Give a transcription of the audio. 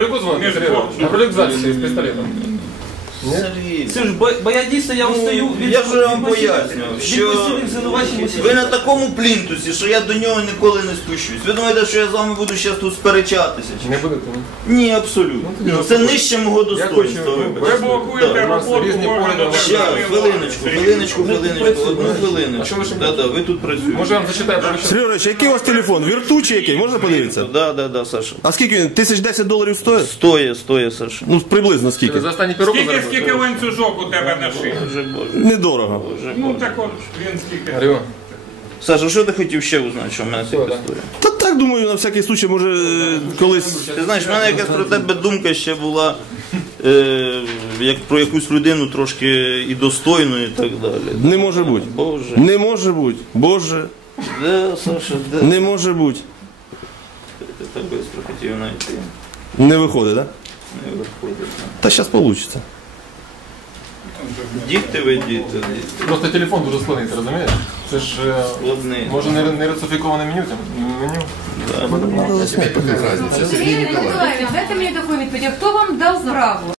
рюкзаку звоните, Сергій Іванович? А в рюкзаці з пістолетом? Сергій, Це ж, бо я дійсно, я устаю від... я вже вам пояснював, що ви на такому плінтусі, що я до нього ніколи не спущусь. Ви думаєте, що я з вами буду зараз тут сперечатися? Не будете? Ні, абсолютно. Це нижче мого достоинства. Ви блокуєте роботу, можна Щас, хвилиночку, одну хвилиночку. А що ви ще Да, ви тут працюєте. Може я вам зачитаю про що? Сергій Іванович, який у вас телефон? Віртучий який? Можна подивитися? Да, Саша. А скільки він? $1010 стоїть? Стоє, Саша. Ну, приблизно скільки? Ви за останні півроку Скільки ланцюжок у тебе на шиї? Недорого. Ну так от, він скільки. Говорю, Саша, що ти хотів ще узнати, що в мене ця історія? Та так, думаю, на всякий случай, може, колись... Ти знаєш, в мене якась про тебе думка ще була, як про якусь людину трошки і достойну і так далі. Не може бути. Боже. Не може бути. Боже. Де, Саша, де? Не може бути. Ти так швидко хотів знайти. Не виходить, так? Не виходить. Та зараз вийде. Діти ви діти. просто телефон дуже складний, ти розумієш? Це ж, Складний. може, не рецифіковане меню там? Меню? Сергей Николаевич, дайте мне такую відповідь. А хто вам дав справу?